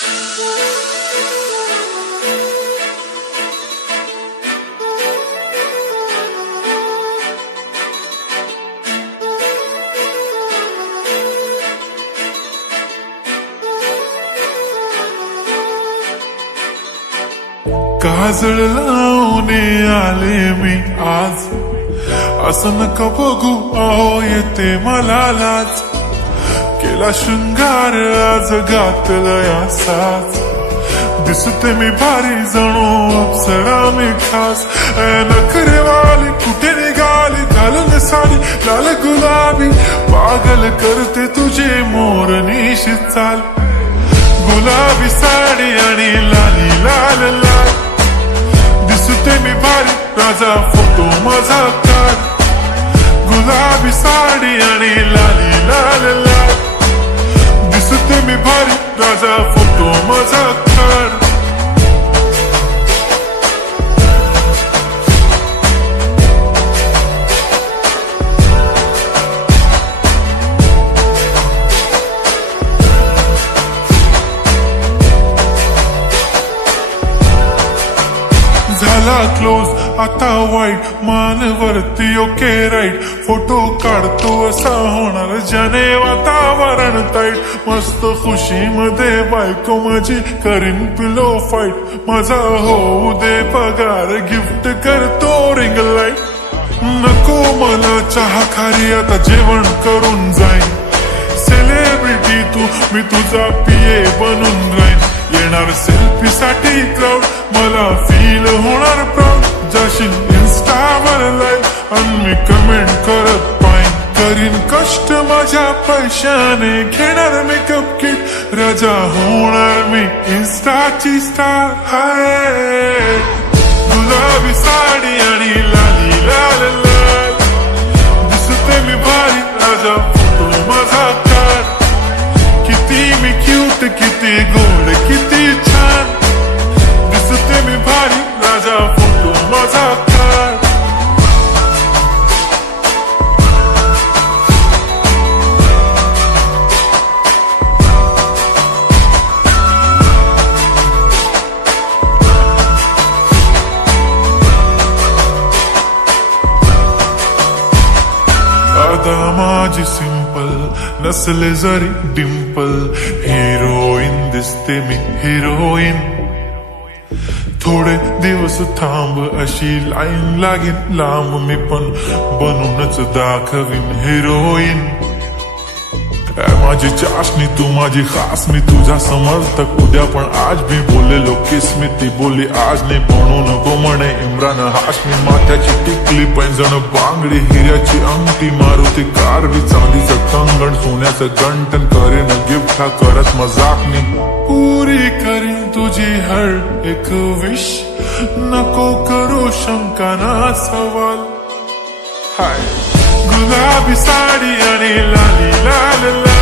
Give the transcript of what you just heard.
काजळ लावून आले मी आज, असं नका बघू अहो येते मला लाज. केला शृंगार आज घातलं असाच, दिसते मी भारी जणू अप्सरा मी खास. नखरेवाली कुठे निघाली घालून साडी लाल गुलाबी, पागल करते तुझे मोरनीशी चाल. गुलाबी साडी आणि लाली लाल लाल, दिसते मी भारी राजा फोटो माझा काढ. गुलाबी साडी आणि लाली लाल लाल, दिसते मी भारी राजा फोटो माझा काढ. झाला क्लोज आता वाईट, मान वरती ओके राईट. फोटो काढतो असा होणार ज्याने वातावरण ताईट. मस्त खुशी मध्ये बायको माझी करीन पिलो फाईट. माझा होऊ दे पगार गिफ्ट करतो रिंग लाईट. नको मला चहा खारी आता जेवण करून जाईन. सेलिब्रिटी तू मी तुझा पिये बनून राहीन. येणार सेल्फी साठी क्राऊड मला फील होणार प्राऊड. जाशील इन्स्टावर लाईव्ह आणि मी कमेंट करत पाईन. करीन कष्ट माझ्या पैशाने घेणार मेकअप किट. राजा होणार मी इन्स्टाची स्टार. हाय गुलाबी साडी आणि लाली लाल लाल, दिसते मी भारी राजा फोटो माझा काढ. किती मी क्यूट किती गोड किती छान, दिसते मी भारी राजा फोटो माझा काढ. अदा माझी सिंपल नसले जरी डिंपल. हिरोईन दिसते मी हिरोईन. थोडे दिवस थांब अशी लाईन लागेल लांब, मी पण बनूनच दाखवीन हिरोईन. माझी चाशनी तू माझी खास, मी तुझा समर्थक उद्या पण आज भी बोलेलो किस्मी. ती बोली आज नाही बनून गो म्हणे इम्रान हाशमी. माथ्याची टिकली पैंजण बांगडी हिऱ्याची अंगठी, मारुती कारवी चांदीचं कंगण सोन्याचं गंटन. करेन गिफ्ट हा करत मजाकनी. पुरी करीन तुझी हर एक विश, नको करू शंका ना सवाल. हाय गुलाबी साडी आणि लाली लाल लाल,